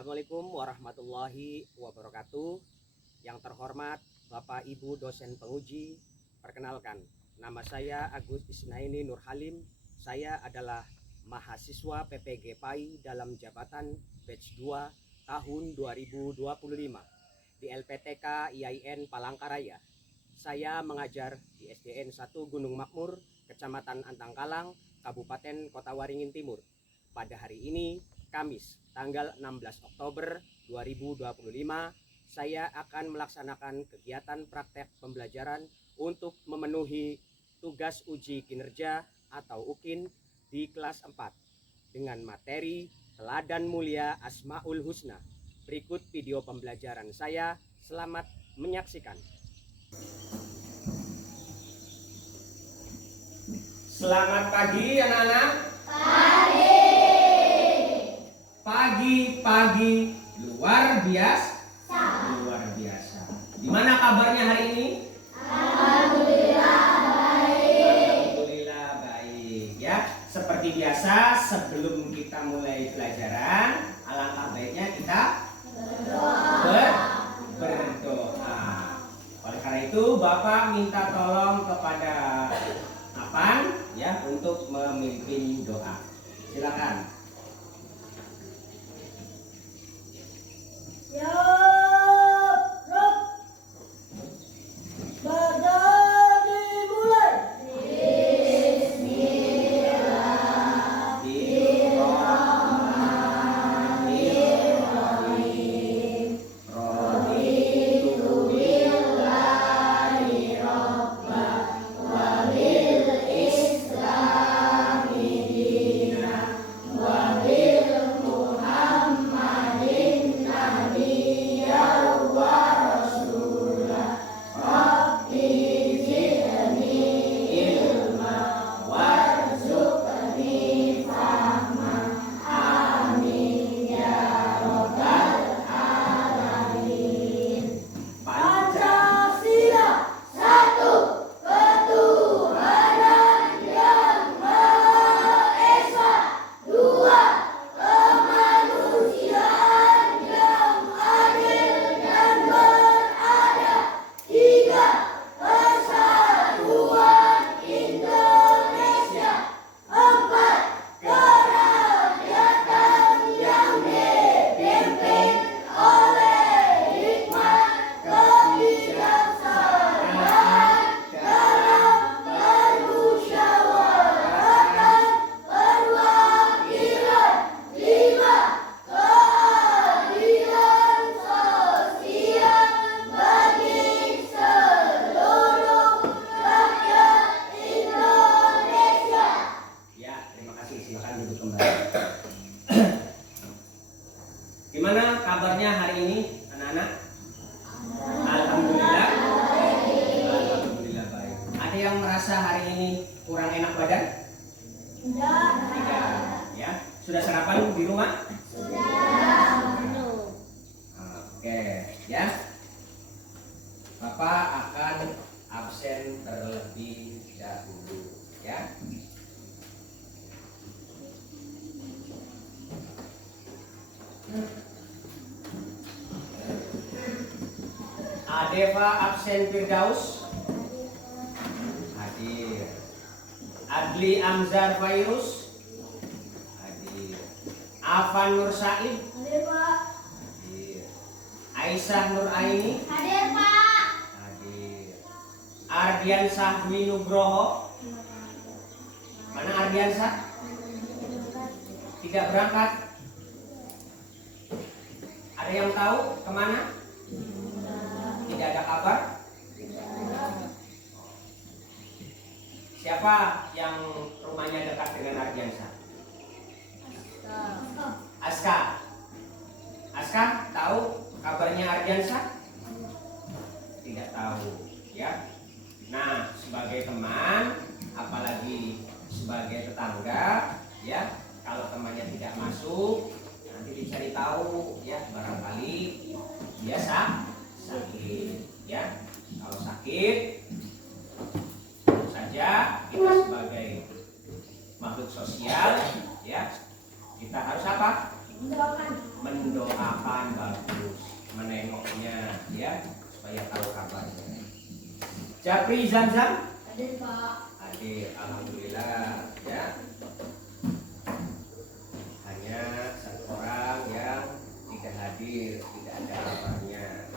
Assalamualaikum warahmatullahi wabarakatuh. Yang terhormat Bapak Ibu dosen penguji, perkenalkan, nama saya Agus Isnaini Nur Halim. Saya adalah mahasiswa PPG PAI dalam jabatan batch 2 tahun 2025 di LPTK IAIN Palangkaraya. Saya mengajar di SDN 1 Gunung Makmur, Kecamatan Antangkalang, Kabupaten Kota Waringin Timur. Pada hari ini, Kamis, tanggal 16 Oktober 2025, saya akan melaksanakan kegiatan praktek pembelajaran untuk memenuhi tugas uji kinerja atau UKIN di kelas 4 dengan materi Teladan Mulia Asmaul Husna. Berikut video pembelajaran saya. Selamat menyaksikan. Selamat pagi anak-anak. Pagi luar biasa. Luar biasa. Gimana kabarnya hari ini? Alhamdulillah baik. Alhamdulillah baik ya. Seperti biasa, sebelum kita mulai pelajaran, alangkah baiknya kita berdoa. Oleh karena itu, Bapak minta tolong kepada Apan ya untuk memimpin doa. Silakan. Ya Rabb, badan dimulai. Bismillahirrahmanirrahim. Raditu billahi rabban wa bil islami dinan wa bil Muhammadin nabiyyan wa rasulah. Rabbi zidni ilma warzuqni fahma. Amin ya rabbal alamin. Pancasila, satu ketuhanan yang Maha Esa, dua kemanusiaan yang adil dan beradab, tiga persatuan Indonesia, empat kerakyatan yang dipimpin oleh hikmat kebijaksanaan dalam permusyawaratan perwakilan, lima keadilan sosial bagi seluruh rakyat Indonesia. Ya, terima kasih. Silakan duduk kembali. Gimana kabarnya hari ini, anak-anak? Alhamdulillah. Alhamdulillah baik. Ada yang merasa hari ini kurang enak badan? Tidak. Ya, sudah sarapan di rumah? Oke, ya. Bapak akan absen terlebih dahulu, ya. Adeva absen Firdaus. Hadir. Adli Amzar Fairus. Hadir. Afan Nur Said. Hadir, Pak. Hadir. Aisyah Nur Aini. Hadir, Pak. Hadir. Ardiansah Dwi Nugroho. Mana Ardiansah? Tidak berangkat. Ada yang tahu kemana? Tidak ada kabar. Siapa yang rumahnya dekat dengan Ardiansah? Aska. Aska tahu kabarnya Ardiansah? Tidak tahu, ya. Nah, sebagai teman, apalagi sebagai tetangga, ya, kalau temannya tidak masuk, nanti dicari tahu, ya, barangkali dia sakit, ya. Kalau sakit, tentu saja kita sebagai makhluk sosial, ya, kita harus apa? Mendoakan. Mendoakan. supaya tahu kabarnya. Japri Zamzam? Hadir Pak. Hadir, alhamdulillah ya. Hanya satu orang yang tidak hadir, tidak ada kabarnya.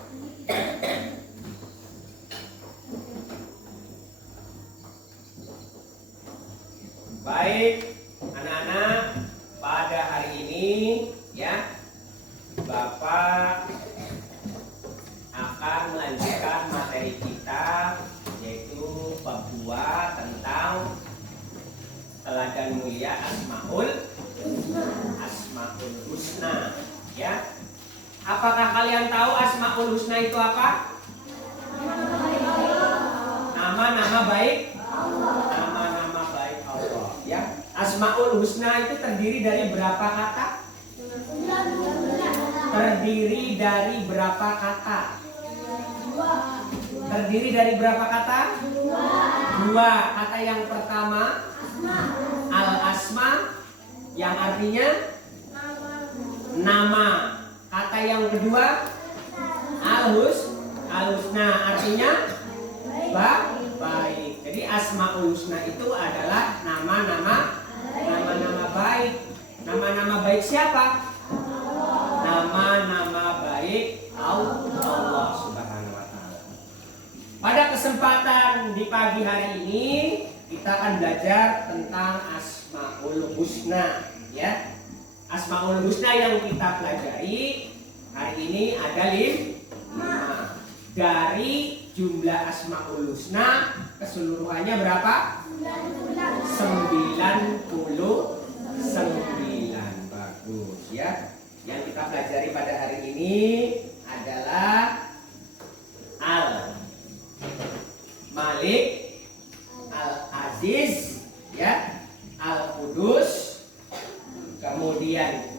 Baik, anak-anak, pada hari ini ya Bapak akan melanjutkan materi kita, yaitu bab 2 tentang teladan mulia Asmaul Husna ya. Apakah kalian tahu Asmaul Husna itu apa? Nama-nama baik nama-nama baik Allah ya. Asmaul Husna itu terdiri dari berapa kata? Terdiri dari berapa kata? Terdiri dari berapa kata? Dua. Kata yang pertama al-asma, yang artinya nama. Kata yang kedua al-husna, artinya baik. Jadi Asmaul Husna itu adalah nama-nama baik. Nama-nama baik siapa? Nama-nama baik Allah Subhanahu wa taala. Pada kesempatan di pagi hari ini kita akan belajar tentang Asmaul Husna ya. Asmaul Husna yang kita pelajari hari ini ada 5. Dari jumlah Asmaul Husna keseluruhannya berapa? 99. Bagus ya. Yang kita pelajari pada hari ini adalah Al-Malik, Al-Aziz ya, Al-Qudus, kemudian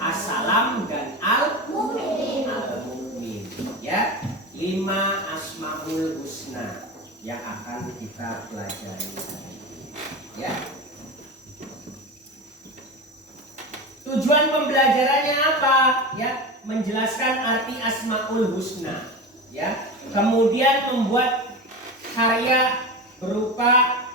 As-Salam dan Al-Mu'min ya. 5 Asmaul Husna yang akan kita pelajari ya. Tujuan pembelajarannya apa? Ya, menjelaskan arti Asmaul Husna ya. Kemudian membuat karya berupa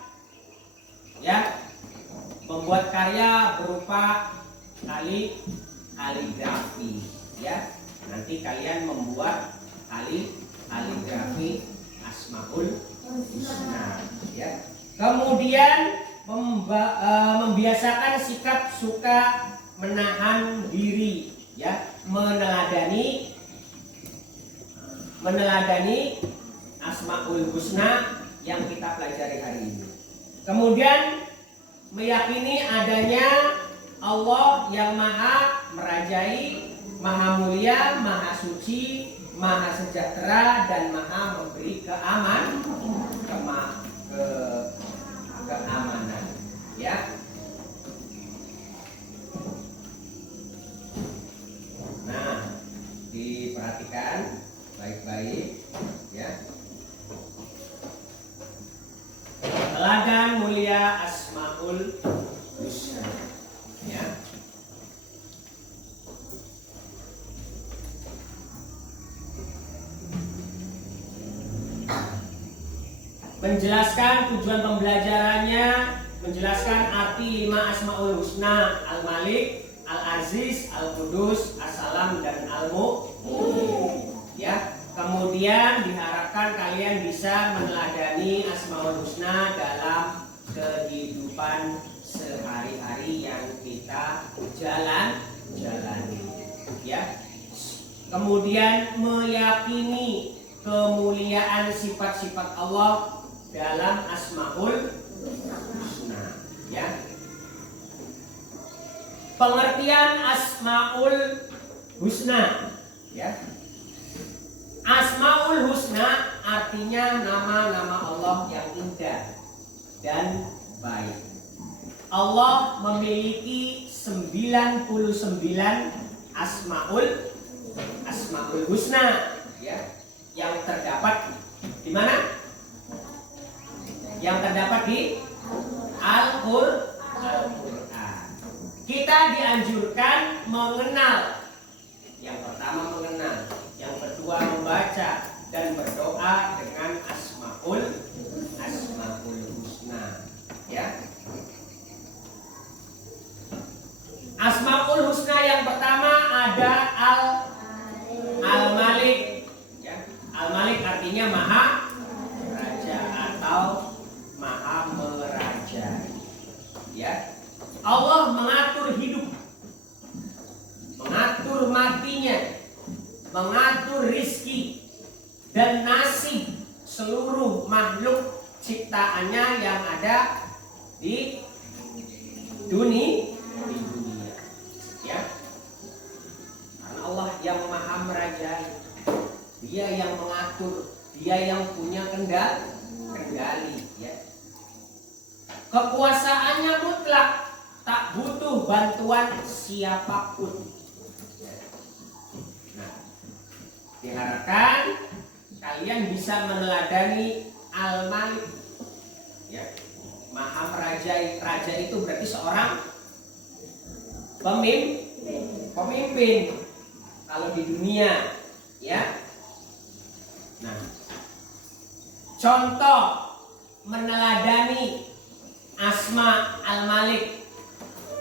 kaligrafi ya. Nanti kalian membuat kaligrafi Asmaul Husna ya. Kemudian membiasakan sikap suka menahan diri ya, meneladani Asmaul Husna yang kita pelajari hari ini. Kemudian meyakini adanya Allah yang maha merajai, maha mulia, maha suci, maha sejahtera, dan maha memberi keamanan ya. Nah, diperhatikan baik-baik ya. Teladan mulia Asmaul Husna ya. Menjelaskan tujuan pembelajarannya, menjelaskan arti 5 Asmaul Husna: Al-Malik, Al-Aziz, Al-Qudus, As-Salam, dan Al-Mu'min ya. Kemudian diharapkan kalian bisa meneladani Asmaul Husna dalam kehidupan sehari-hari yang kita jalani ya. Kemudian meyakini kemuliaan sifat-sifat Allah dalam Asmaul Husna ya. Pengertian Asmaul Husna ya. Asmaul Husna artinya nama-nama Allah yang indah dan baik. Allah memiliki 99 Asmaul Husna ya, yang terdapat di mana? Yang terdapat di Al-Qur'an. Kita dianjurkan mengenal. Yang pertama mengenal, yang kedua membaca dan berdoa dengan Asmaul Husna, ya. Asmaul Husna yang pertama ada Al-Malik, ya. Al-Malik artinya maha raja atau maha meraja, ya. Allah mengatur hidup, mengatur matinya, mengatur rizki dan nasib seluruh makhluk ciptaannya yang ada di dunia, ya. Karena Allah yang maha merajai, Dia yang mengatur, Dia yang punya kendali, ya. Kekuasaannya mutlak, tak butuh bantuan siapapun. Nah, diharapkan kalian bisa meneladani Al-Malik, ya. Maha merajai. Raja itu berarti seorang pemimpin kalau di dunia, ya. Nah, contoh meneladani Asma Al-Malik,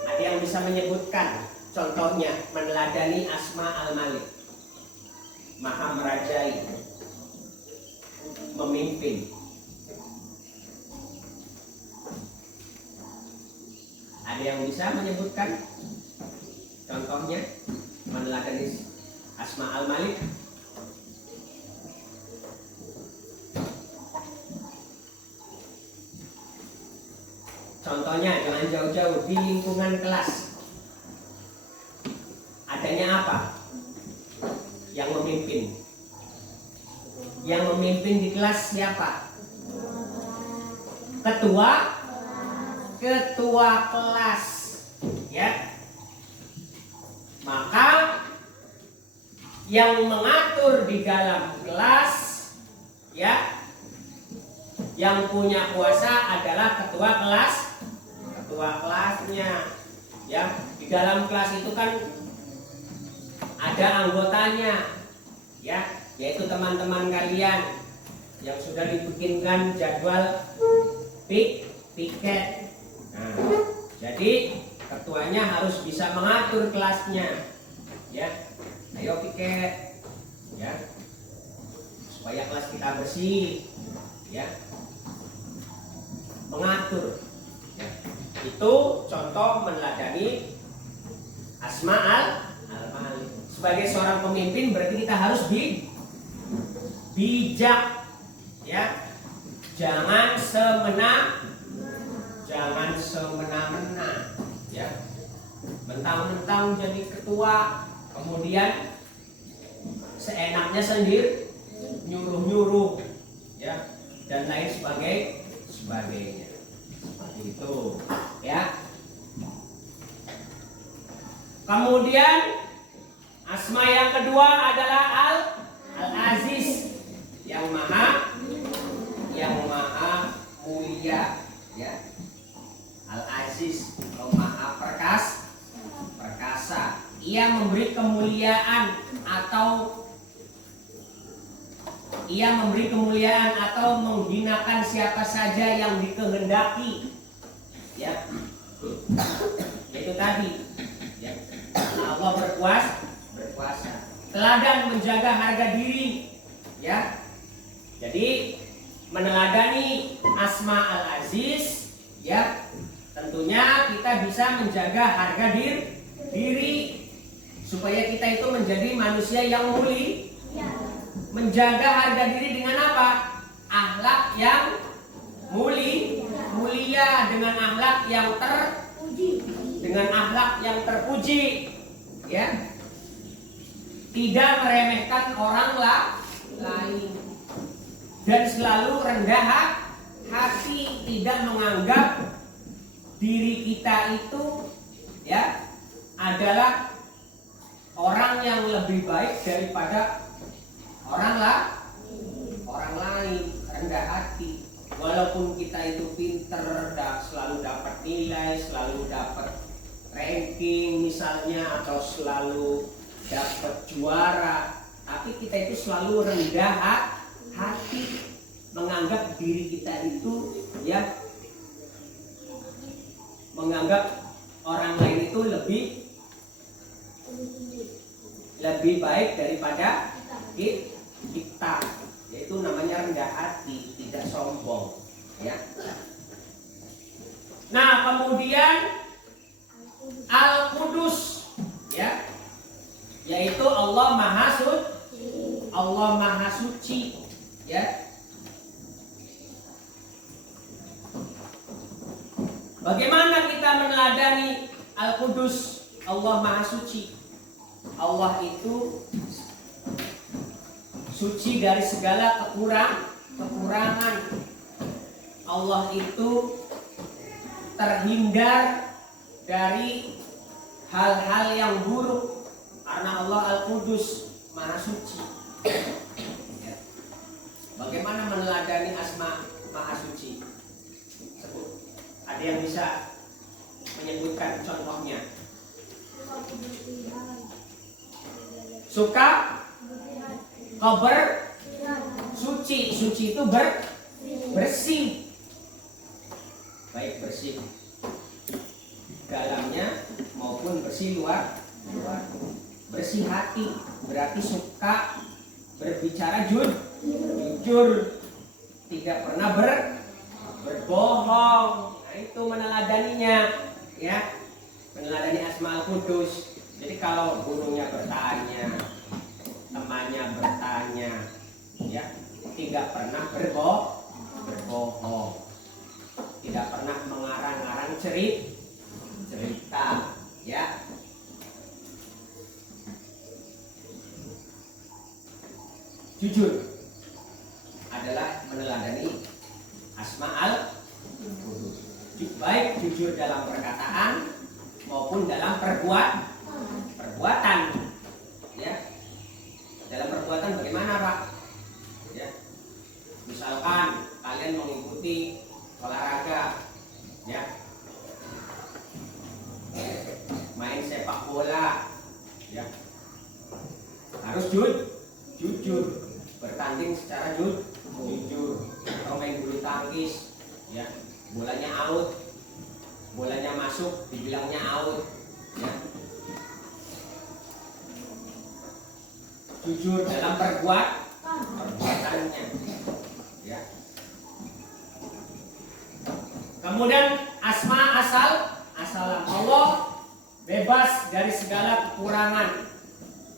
ada yang bisa menyebutkan contohnya meneladani Asma Al-Malik? Maha merajai, memimpin. Ada yang bisa menyebutkan contohnya meneladani Asma Al-Malik? Contohnya jangan jauh-jauh, di lingkungan kelas adanya apa yang memimpin? Yang memimpin di kelas siapa? Ketua kelas, ya. Maka yang mengatur di dalam kelas, ya, yang punya kuasa adalah ketua kelasnya, ya. Di dalam kelas itu kan ada anggotanya, ya, yaitu teman-teman kalian yang sudah dibikinkan jadwal piket. Nah, jadi ketuanya harus bisa mengatur kelasnya, ya. Ayo piket, ya, supaya kelas kita bersih, ya. Mengatur, ya. Itu contoh meneladani Asma Al-Malik. Sebagai seorang pemimpin berarti kita harus bijak, ya. Jangan semena-mena, ya. Mentang-mentang jadi ketua kemudian seenaknya sendiri, nyuruh-nyuruh, ya, dan lain sebagainya. Seperti itu, ya. Kemudian asma yang kedua adalah Al-Aziz, yang maha mulia, ya. Al-Aziz atau maha perkasa. Ia memberi kemuliaan atau menghinakan siapa saja yang dikehendaki, ya. Itu tadi, ya. Allah berkuasa. Teladan menjaga harga diri, ya. Jadi meneladani Asma Al-Aziz, ya, tentunya kita bisa menjaga harga diri supaya kita itu menjadi manusia yang menjaga harga diri dengan apa? Akhlak yang mulia, dengan akhlak yang terpuji, ya. Tidak meremehkan orang lain dan selalu rendah hati, tidak menganggap diri kita itu, ya, adalah orang yang lebih baik daripada orang lain, rendah hati. Walaupun kita itu pinter, selalu dapat nilai, selalu dapat ranking misalnya, atau selalu dapat juara, tapi kita itu selalu rendah hati, menganggap diri kita itu ya, menganggap orang lain itu lebih baik daripada kita, yaitu namanya rendah hati, tidak sombong ya. Nah, kemudian Al-Qudus ya, yaitu Allah Maha Suci ya. Bagaimana kita meneladani Al-Qudus, Allah Maha Suci? Allah itu suci dari segala kekurangan. Allah itu terhindar dari hal-hal yang buruk karena Allah Al-Qudus, Maha Suci. Bagaimana meneladani asma Maha Suci? Sebut. Ada yang bisa menyebutkan contohnya? Suka suci. Suci itu bersih. Baik bersih dalamnya maupun bersih luar. Bersih hati berarti suka berbicara jujur, tidak pernah berbohong. Nah, itu meneladaninya ya, meneladani asma Al-Qudus. Jadi kalau gurunya bertanya, temannya bertanya ya, tidak pernah berbohong, tidak pernah mengarang-arang cerita ya. Jujur adalah meneladani asma Al-Qudus, baik jujur dalam perkataan maupun dalam perbuatan ya. Dalam perbuatan bagaimana, Pak? Ya. Misalkan kalian mengikuti olahraga ya, main sepak bola ya, harus jujur, bertanding secara jujur. Atau main bulu tangkis ya, bolanya out, bolanya masuk dibilangnya out ya. Jujur dalam perbuatannya ya. Kemudian asma asalam, Allah bebas dari segala kekurangan.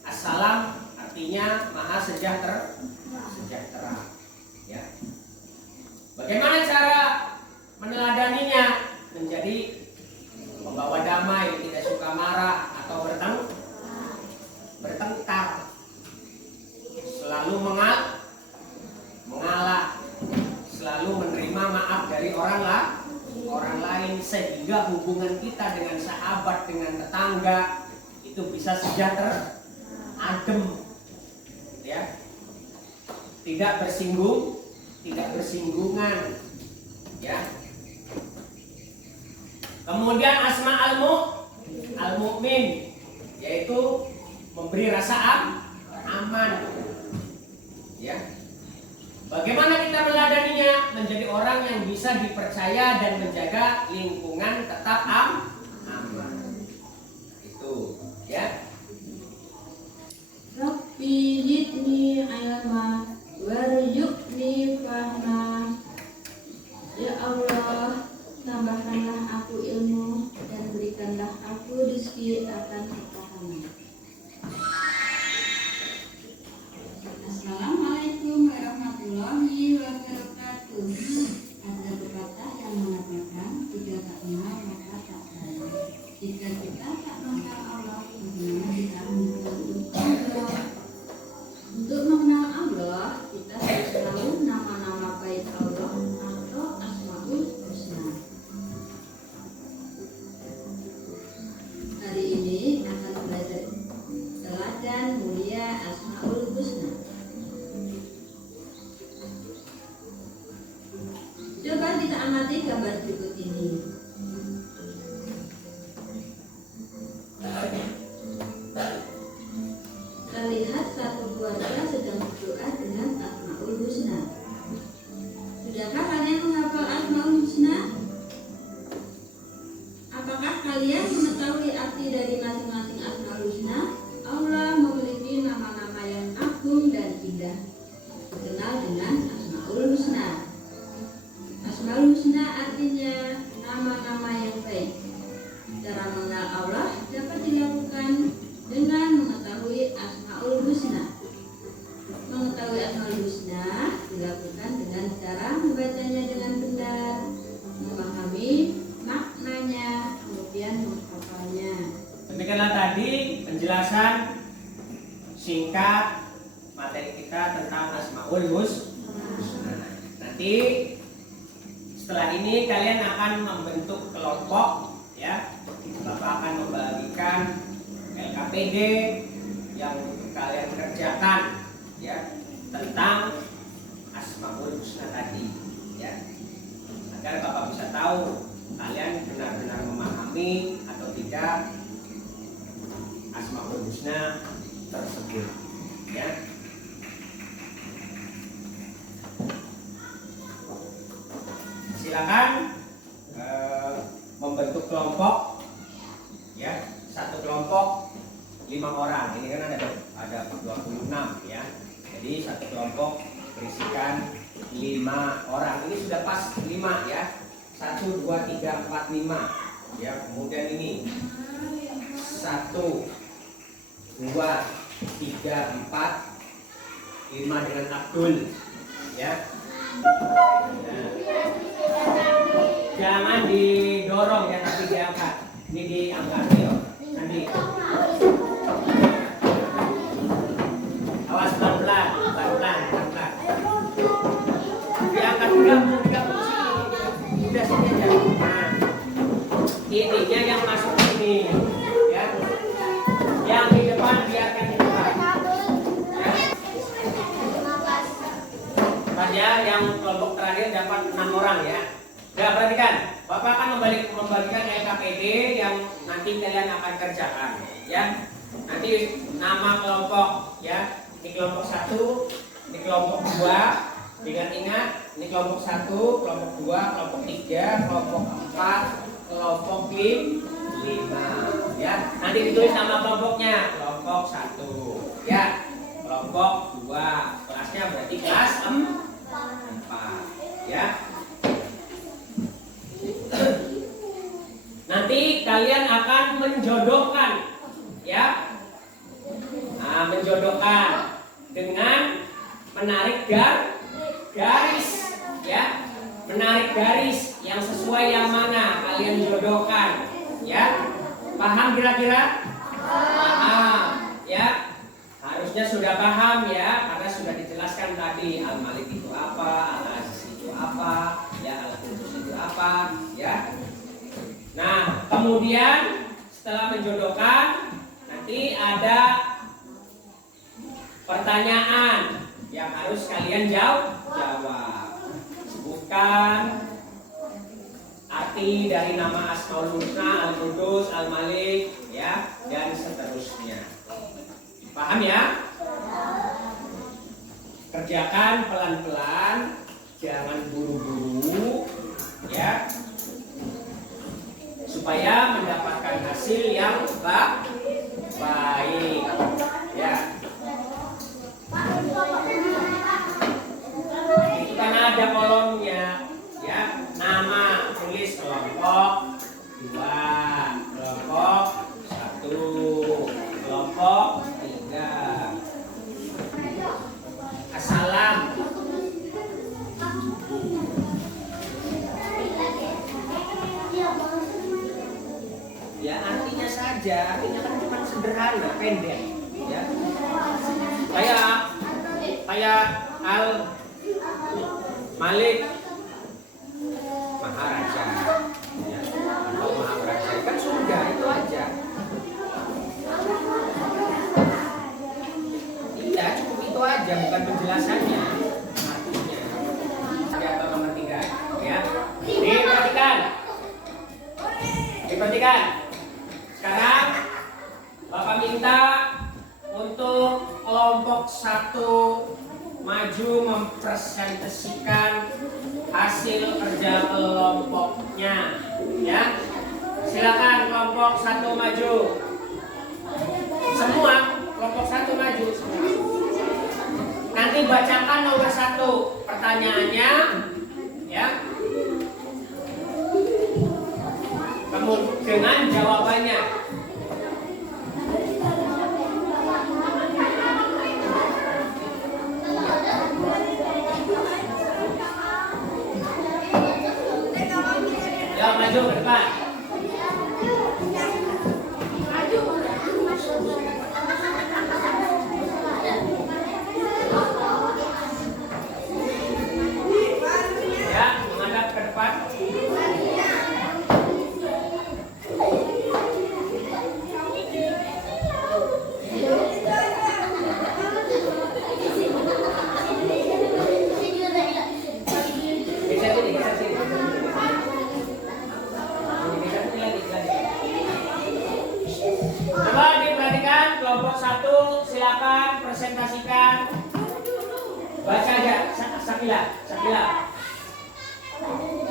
Asalam artinya maha sejahtera ya. Bagaimana cara meneladaninya? Menjadi pembawa damai, tidak suka marah atau bertengkar, selalu mengalah, selalu menerima maaf dari orang lain, sehingga hubungan kita dengan sahabat, dengan tetangga itu bisa sejahtera, adem ya, tidak bersinggungan ya. Kemudian asma al-mu'min, yaitu memberi rasa aman ya. Bagaimana kita meneladaninya? Menjadi orang yang bisa dipercaya dan menjaga lingkungan tetap aman. Itu ya. Rabbi zidni ilma warzuqni fahma. Ya Allah, tambahkanlah aku ilmu dan berikanlah aku rezeki akan kepahaman. Assalamualaikum warahmatullahi wabarakatuh. Ada pepatah yang mengatakan jika tak kenal maka tak sayang. Jika kita tak mengenal Allah, bagaimana kita mengenal Allah? Untuk mengenal Allah, kita harus tahu nama-nama baik Allah atau Asmaul Husna. Hari ini akan belajar teladan mulia Asmaul Husna. Coba kita amati gambar berikut ini. Terlihat satu keluarga Allah dapat dilakukan dengan mengetahui Asmaul Husna. Mengetahui Asmaul Husna dilakukan dengan cara membacanya dengan benar, memahami maknanya, kemudian menghafalnya. Demikianlah tadi penjelasan singkat materi kita tentang Asmaul Husna. Nanti setelah ini kalian akan membentuk kelompok, ya. Bapak akan membagikan LKPD yang kalian kerjakan, ya, tentang Asmaul Husna tadi, ya, agar Bapak bisa tahu kalian benar-benar memahami atau tidak Asmaul Husna tersebut, ya. Silakan membentuk kelompok, ya. Satu kelompok 5 orang. Ini kan ada 26, ya. Jadi satu kelompok berisikan 5 orang. Ini sudah pas 5, ya. 1 2 3 4 5. Ya, kemudian ini 1 2 3 4 5 dengan Abdul, ya. Nah, jangan didorong, ya, tapi diangkat. Ini diangkat, yuk. Nanti awas pelan-pelan, pelan-pelan. Diangkat digabung sini. Udah sini aja. Nah, ininya yang masuk sini, ya. Yang di depan biarkan di depan. Ya, yang kelompok terakhir dapat 6 orang, ya. Ya, perhatikan. Bapak akan membagikan LKPD yang nanti kalian akan kerjakan, ya. Nanti nama kelompok, ya. Ini kelompok 1, ini kelompok 2. Ingat-ingat, ini kelompok 1, kelompok 2, kelompok 3, kelompok 4, kelompok 5, ya. Nanti ditulis nama kelompoknya. Kelompok 1, ya. Kelompok 2, kelasnya berarti kelas 4, ya. Nanti kalian akan menjodohkan, ya. Nah, menjodohkan dengan menarik garis, ya. Menarik garis yang sesuai yang mana kalian jodohkan, ya. Paham kira-kira? Paham, ya. Harusnya sudah paham, ya, karena sudah dijelaskan tadi Al-Malik itu apa, Al-Aziz itu apa, ya, Al-Qudus itu apa, ya. Nah, kemudian setelah menjodohkan nanti ada pertanyaan yang harus kalian jawab. Sebutkan arti dari nama Asmaul Husna, Al-Qudus, Al-Malik, ya, dan seterusnya. Paham, ya? Kerjakan pelan-pelan, jangan buru-buru, ya, supaya mendapatkan hasil yang baik, ya. Itu kan ada kolomnya, ya. Nama, tulis kelompok 2, kelompok 1, kelompok 3. Assalam. Ya, artinya saja, artinya kan cuma sederhana, pendek, ya. Kayak Al-Malik Maharaja, ya, atau Maharaja, kan sudah itu aja. Iya, cukup itu aja, bukan penjelasannya, artinya. Atau nomor 3, ya. Diperhatikan. Sekarang Bapak minta untuk kelompok 1 maju mempresentasikan hasil kerja kelompoknya, ya. Silakan kelompok 1 maju. Semua kelompok 1 maju. Nanti bacakan nomor 1 pertanyaannya, ya. Kemudian dengan jawabannya. maju ke depan. Ya, menghadap ke depan. Geser sini, geser sini. Geser sini lagi. Coba diperhatikan kelompok 1, silakan presentasikan. Baca aja, Sakila.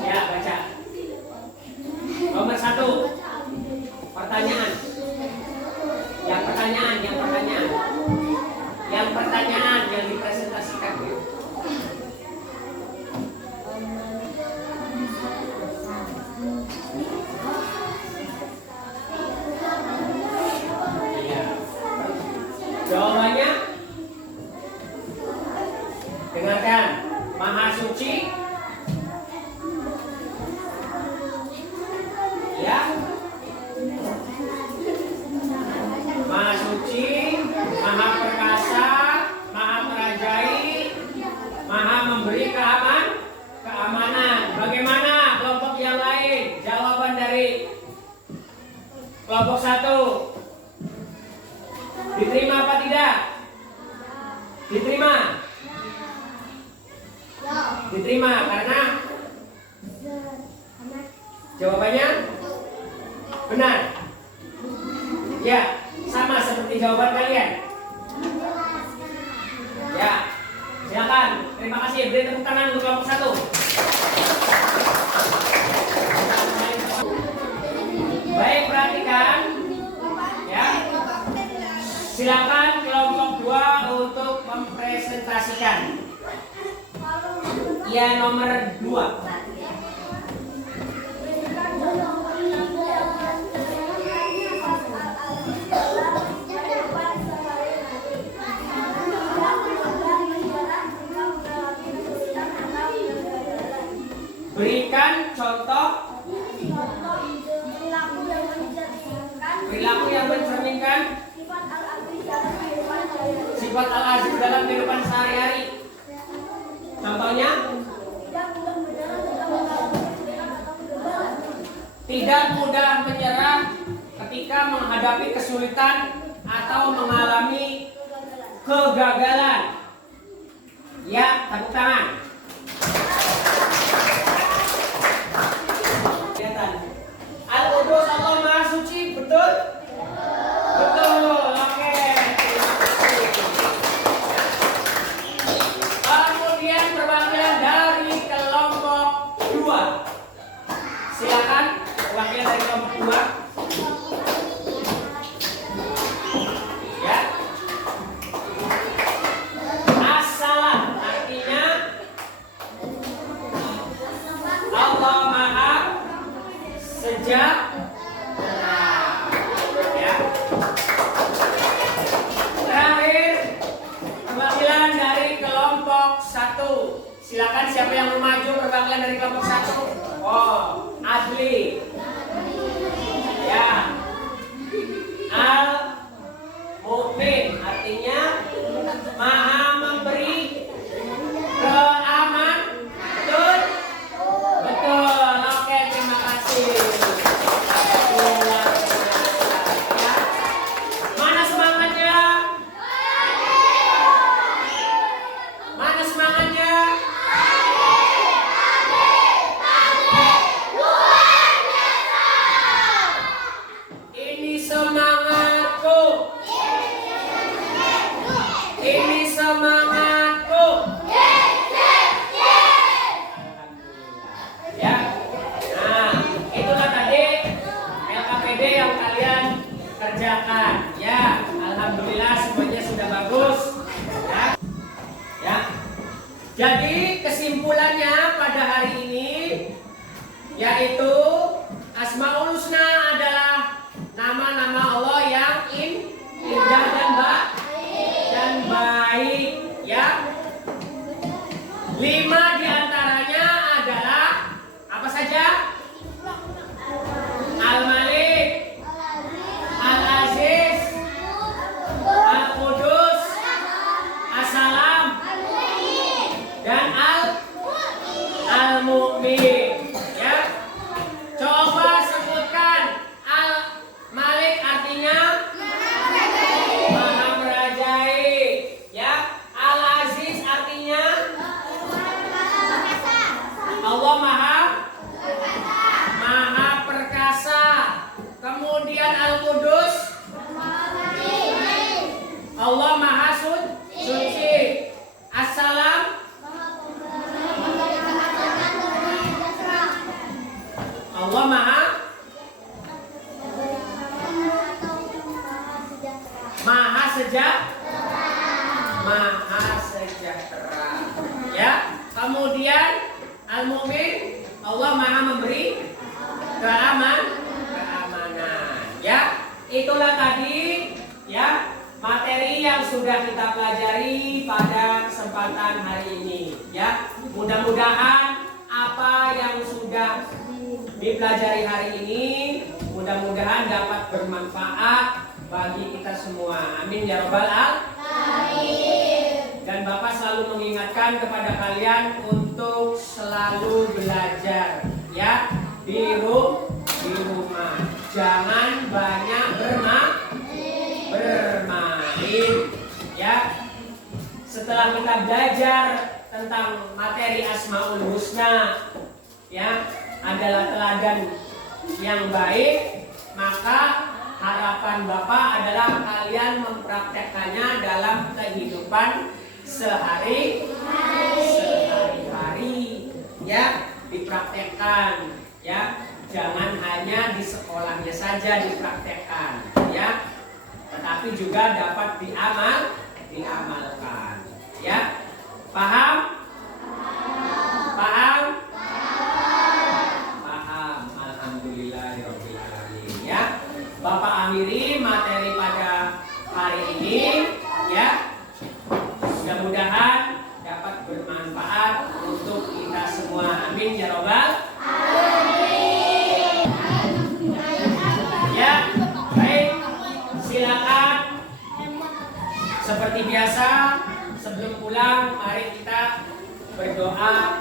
Ya, baca. Nomor 1. Pertanyaan. Yang pertanyaan yang dipresentasikan. Iya. Jawabannya dengarkan. Maha suci. Ya. Maha suci, maha perkasa, maha merajai, maha memberi keamanan. Bagaimana kelompok yang lain? Jawaban dari kelompok 1. Diterima apa tidak? Diterima. Diterima karena jawabannya benar. Ya, sama seperti jawaban kalian. Ya, silakan. Terima kasih. Beri tepuk tangan untuk kelompok 1. Baik, perhatikan. Ya. Silakan kelompok 2 untuk mempresentasikan. Ya, nomor 2. Berikan contoh perilaku yang mencerminkan sifat al-azim dalam kehidupan sehari-hari. Contohnya, tidak mudah menyerah ketika menghadapi kesulitan atau mengalami kegagalan. Ya, tepuk tangan. Al-Qudus Allah Maha Suci, betul? Betul, oke. Kemudian perwakilan dari kelompok 2. Silakan perwakilan dari kelompok 2. Ya. As-salam artinya Allah Maha sejahtera. Ya. Terakhir, perwakilan dari kelompok 1. Silakan siapa yang mau maju perwakilan dari kelompok 1? Oh, Adli. Ya. Al-Mu'min artinya Maha memberi keamanan. Betul? Betul. Oke, terima kasih. Mana semangatnya? Mana semangatnya? Ini semangatku. Ini semangatku. Ya. Nah, itulah tadi LKPD yang kalian kerjakan. Ya, alhamdulillah semuanya sudah bagus. Ya. Ya. Jadi kesimpulannya pada hari ini yaitu Asmaul Husna adalah nama-nama Allah yang indah dan baik. Ya. 5 diantaranya adalah apa saja? Al-Mubin. Ya. Coba sebutkan Al-Malik artinya Maha merajai. Ya. Al-Aziz artinya Allah Maha perkasa. Kemudian Al-Qudus Allah Maha suci. Assalam Allah Maha sejahtera. Ya. Kemudian Al-Mu'min Allah Maha memberi keamanan. Ya. Itulah tadi ya materi yang sudah kita pelajari pada kesempatan hari ini. Ya. Mudah-mudahan apa yang sudah dipelajari hari ini mudah-mudahan dapat bermanfaat bagi kita semua. Amin ya rabbal alamin. Dan Bapak selalu mengingatkan kepada kalian untuk selalu belajar ya di rumah. Jangan banyak bermain ya. Setelah kita belajar tentang materi Asmaul Husna ya adalah teladan yang baik, maka harapan Bapak adalah kalian mempraktekkannya dalam kehidupan sehari-hari ya, dipraktekkan ya, jangan hanya di sekolahnya saja dipraktekkan ya, tetapi juga dapat diamalkan ya. Paham? Alhamdulillahirabbil alamin ya. Bapak akhiri materi pada hari ini ya. Mudah-mudahan dapat bermanfaat untuk kita semua. Amin ya robbal alamin. Ya, baik. Silakan. Seperti biasa, sebelum pulang mari kita berdoa